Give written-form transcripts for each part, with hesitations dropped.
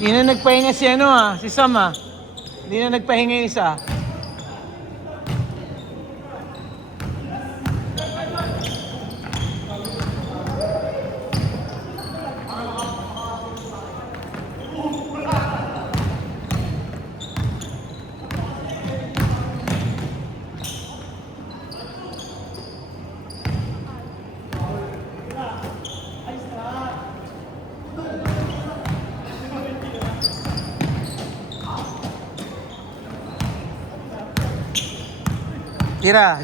Hindi na nagpahinga si ano si Sam Hindi na nagpahinga yung isa. Tira.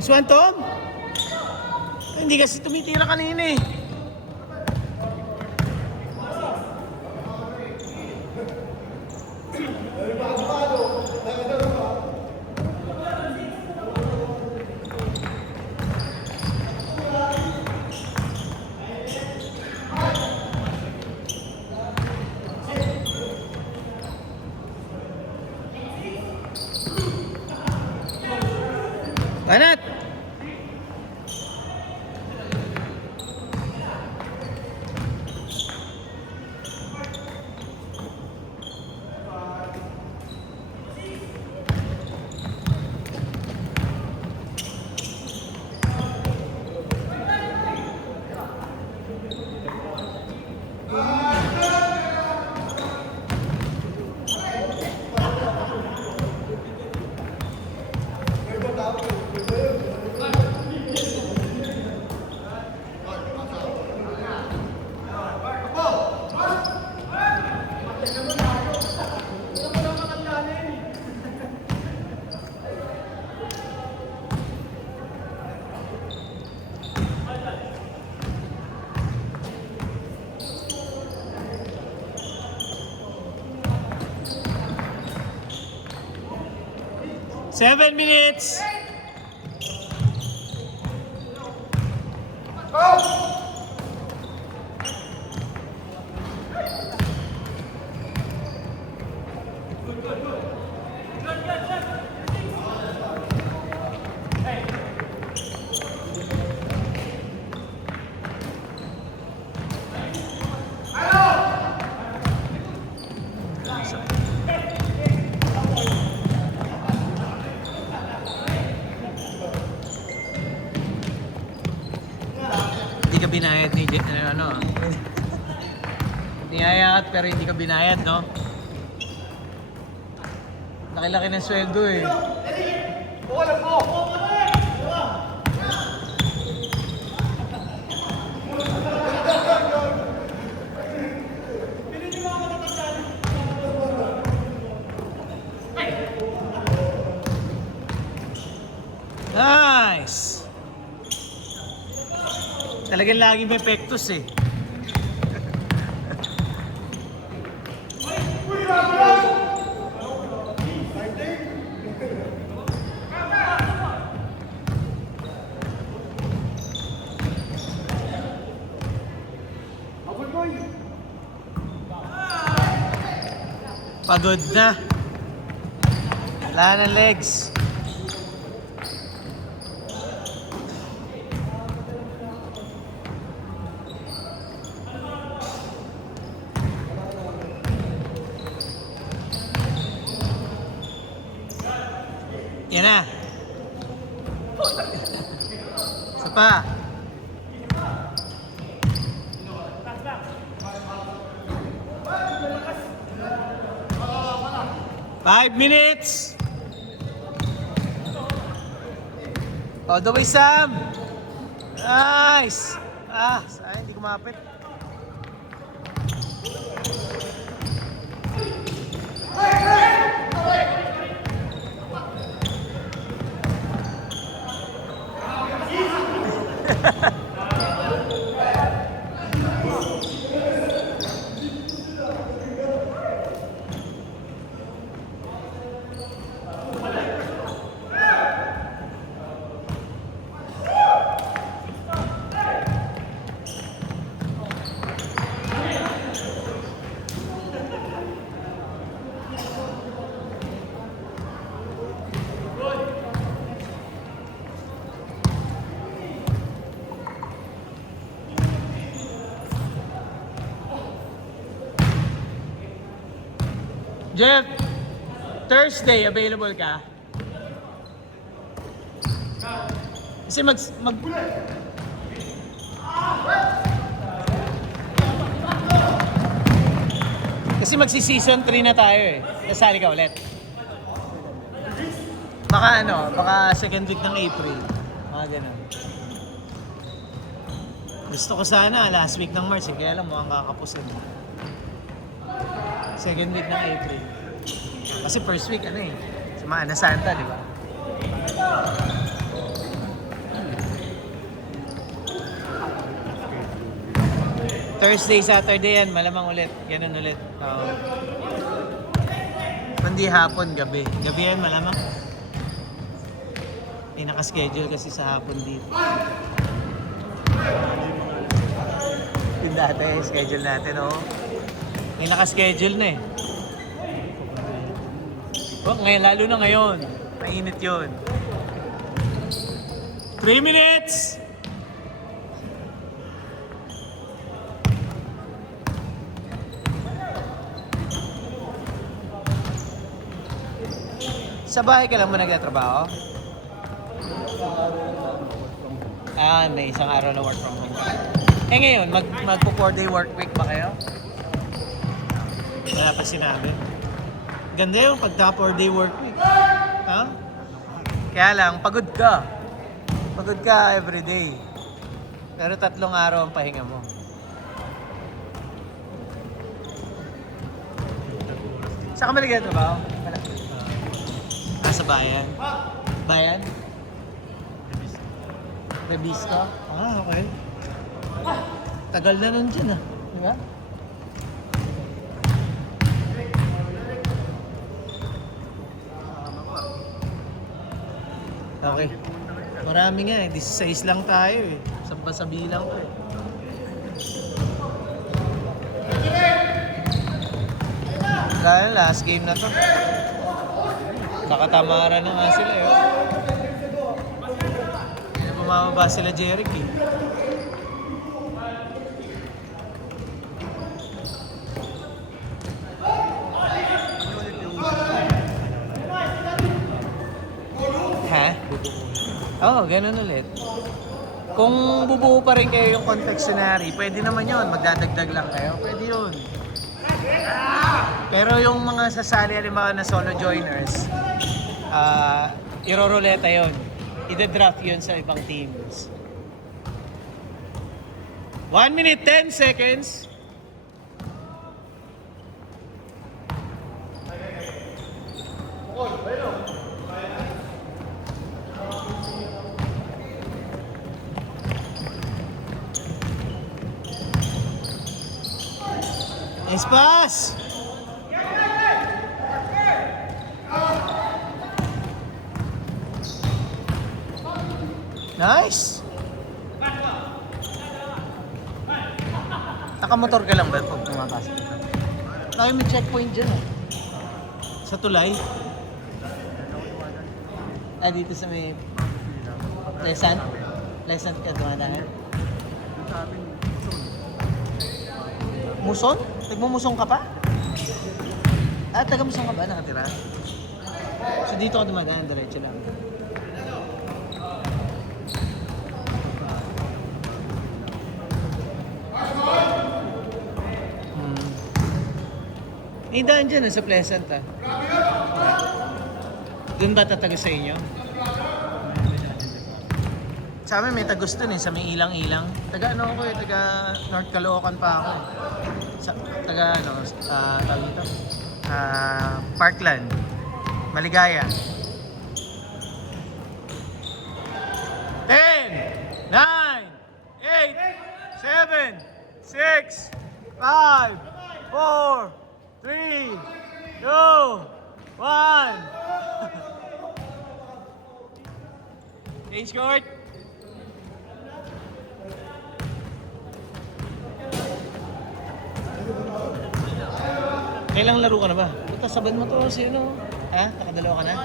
This one, Tom? Hindi kasi tumitira kanina eh. Banat! Seven minutes. Hindi ka binayad ni niyayat pero hindi ka binayad, no? Laki-laki ng sweldo eh. Nice! Talagang lagi may pektos eh. Pagod na. Wala na legs. Yan na. Isa pa. Five minutes. All the way, Sam. Nice. Sayang, hindi kumapit. Jeff, Thursday, available ka? Kasi Kasi magsi-season 3 na tayo eh. Kasali ka ulit. Baka second week ng April. Mga ganun. Gusto ko sana last week ng March eh, kaya lang mukhang kakapusin. Second week ng April. Kasi first week Semana Santa, di ba? Thursday, Saturday yan, malamang ulit. Ganun ulit. Hindi hapon, gabi. Gabi yan, malamang. May nakaschedule kasi sa hapon dito. Yung dati, schedule natin, May nakaschedule na eh. Ngayon, lalo na ngayon. Mainit yun. 3 minutes! Sa bahay ka lang mo nagtatrabaho? May isang araw na work from home. Ngayon, magpo 4-day work week ba kayo? Wala pa sinabi. Ganda yung pagka 4-day work week. Ha? Kaya lang, pagod ka. Pagod ka everyday. Pero 3 araw ang pahinga mo. Saan ka ba nagtatrabaho? Sa bayan? Bayan? Rebisco? Okay. Tagal na nun dyan Di ba? Okay. Marami nga 16 lang tayo Sampa sa bilang ko Kaya last game na to. Nakatamara na nga sila Bumababa sila Jeric Ha? Ganun ulit. Kung bubuo pa rin kayo yung confectionery, pwede naman yun. Magdadagdag lang kayo. Pwede yun. Pero yung mga sasali, halimbawa na solo joiners, iroroleta yun. Ida-draft yun sa ibang teams. 1 minute, 10 seconds. Nice pass! Nice! Nakamotor ka lang ba pag pumapasok ka? Tayo may checkpoint dyan Sa tulay? Dito sa may Pleasant? Pleasant ka dumadaan? Muson? Nagmumusong ka pa? Taga-musong ka ba? Nakatira? So dito ka dumadaan, diretso lang. Daan dyan sa Pleasant Doon ba tataga sa inyo? Sa amin may tagos dun sa may ilang-ilang. Taga taga North Caloocan pa ako Taga tawag dito? Parkland. Maligaya. 10, 9, 8, 7, 6, 5, 4, 3, 2, 1. Change court. Kailang laro ka na ba? Buta, sabad mo to si Ha? Nakadalawa ka na?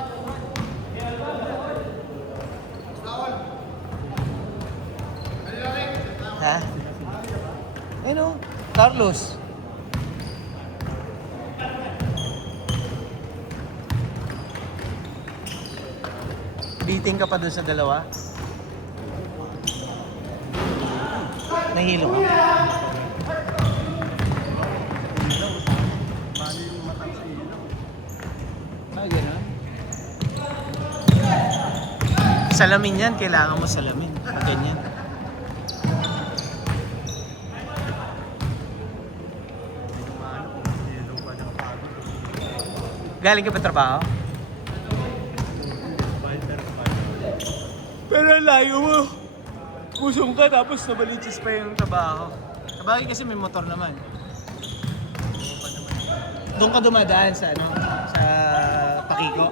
Ha? Carlos. Bibiting ka pa dun sa dalawa. Nahilo ka? Bali yung matang sa ilaw. Ah, gano'n? Salamin yan, kailangan mo salamin. Ganyan. Ano, yellow pa ng pagod. Galing ka ba trabaho? Fighter. Pero layo mo. Pusong ka tapos nabalitis pa yung trabaho. Sabagay kasi may motor naman. Doon ka dumadaan sa ano? Sa Pakiko?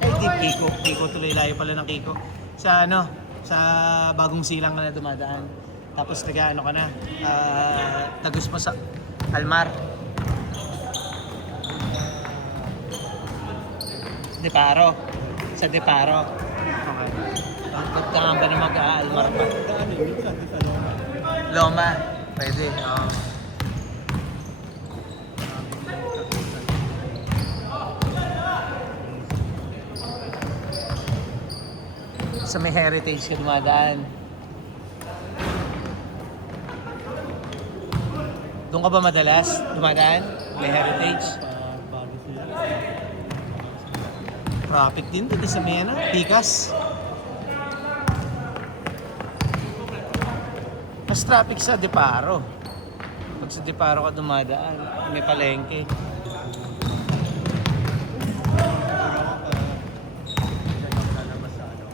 Eh, di Kiko. Kiko tuloy, layo pala ng Kiko. Sa ano? Sa Bagong Silang ka na dumadaan. Tapos taga ano ka na? Tagus mo sa Almar. Deparo. Sa Deparo. Okay. Ba't ka nga ba na mag-aalmar pa? Daan eh, minsan di sa loma. Loma. Pwede. Oo. Sa may heritage ka dumadaan. Doon ka ba madalas dumadaan? May heritage? Bago sila. Traffic din dito sa may ano, Pikas. Mas traffic sa Deparo. Pag sa Deparo ka dumadaan, may palengke. Lalabas sa ano.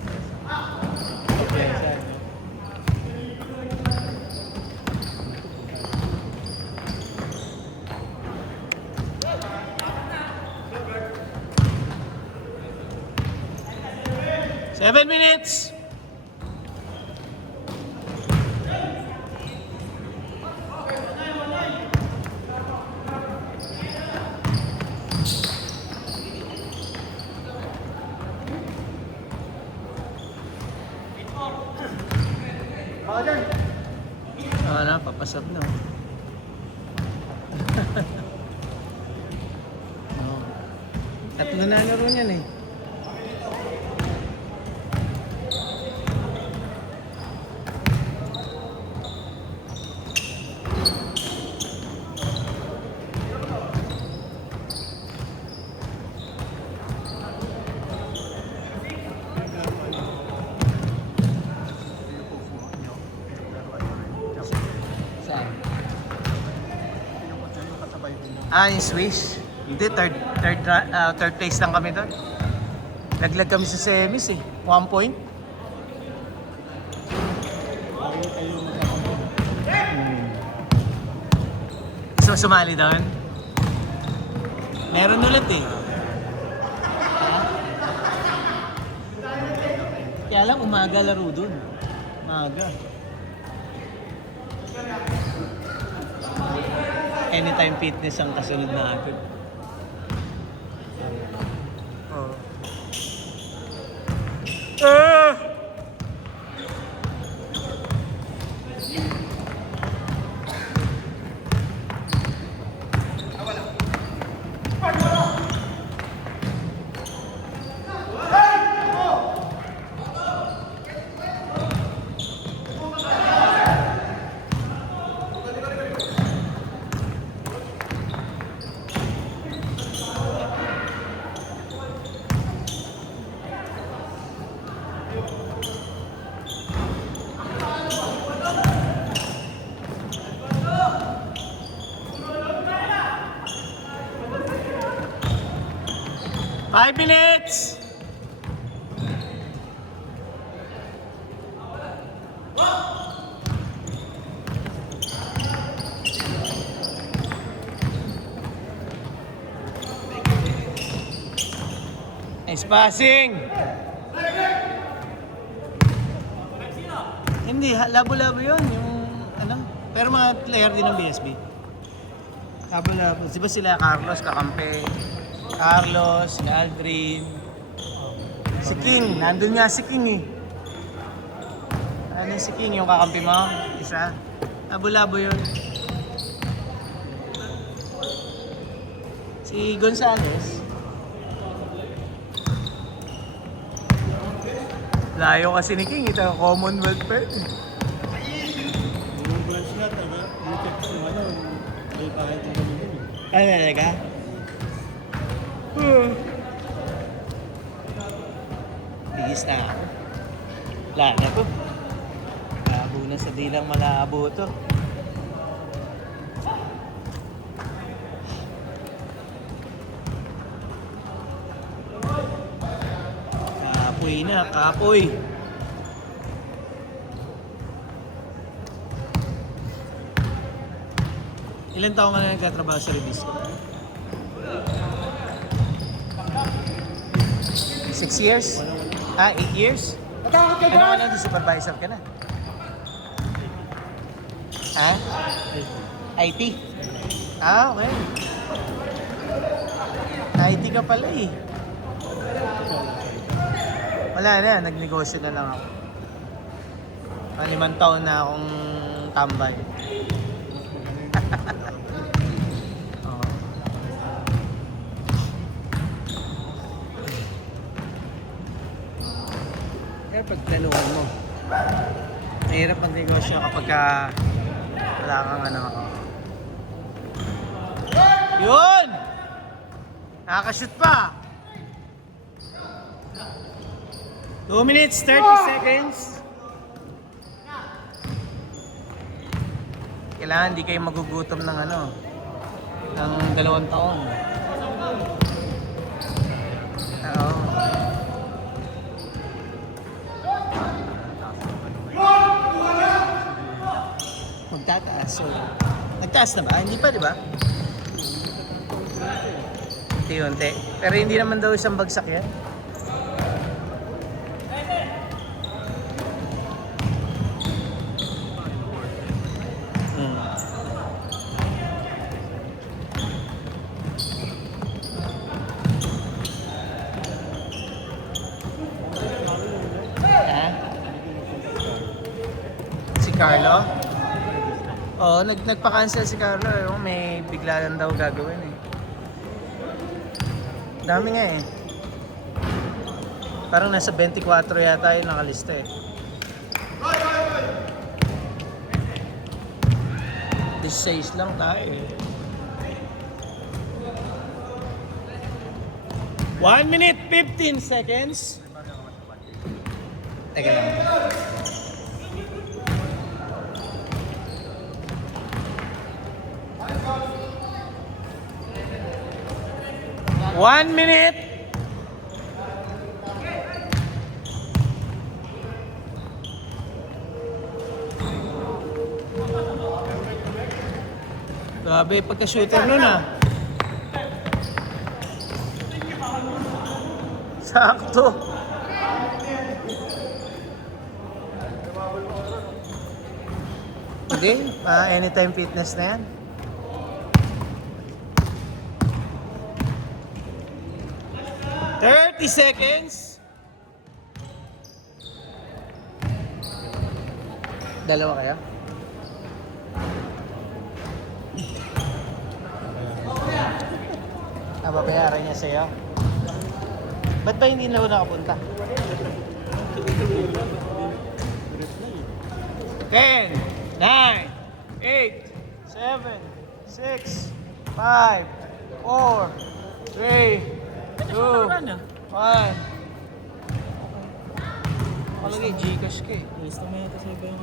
Yes, 7 minutes! Na, papasab na. Oh. Tatlo na laro niyan eh. Saan? Yung kasabay din mo. Ah, yung Swiss. Hindi, third place lang kami doon. Laglag kami sa semis eh. 1 point. Ayaw kayo magkakampon. So, sumali doon? Meron ulit eh. Ha? Kaya lang umaga laro doon. Umaga. Anytime Fitness ang kasunod natin. Oh. Ah! Five minutes! Nice passing! Hindi, labo-labo yun. Yung, ano, pero mga player din ng BSB. Labo-labo. Di ba sila Carlos, kakampi? Carlos, si Aldrin. Si King, nandun nga si King eh. Ano si King, yung kakampi mo? Isa. Labo-labo yun. Si Gonzales. Layo kasi ni King, ito Commonwealth pa yun. Yung branch nga, taga-YouTube sa ano, may kahit na ganun yun. Ano talaga? Bigis na ako. Wala na to. Malabo na sa dilang malabo to. Kapoy na, kapoy. Ilan taon ka na nagtatrabaho sa Revista? 6 years? 8 years? Ano ka na, supervisor ka na? Ha? IT? Okay. IT ka pala eh. Wala na, nagnegosyo na lang ako. 5 taon na akong tambay. Oo. Kaya pag planuhan mo, mahirap magnegosyo kapag wala kang ano. Yun! Nakakashoot pa! 2 minutes, 30 seconds. Kailangan di kayo magugutom ng ng 2 taon. Oo. Magtataas. So, nagtaas na ba? Hindi pa, di ba? Unti-unti. Pero hindi naman daw isang bagsak yan. Si Carlo? Oo, nagpa-cancel si Carlo. May bigla lang daw gagawin eh. Dami nga eh. Parang nasa 24 yata yung nakalista eh. This 6 lang tayo eh. 1 minute 15 seconds. Teka lang. One minute. Grabe, pagka-shooter nun ah. Sakto. Hindi, anytime fitness na yan. Thirty seconds. Dalawa kaya? Nababayaran niya sa'yo? Ba't ba hindi na ako nakapunta? 10, 9, 8, 7, 6, 5, 4, 3, 2, 1. Malagay, Gcash ka eh. Gusto mo yata sa iba yung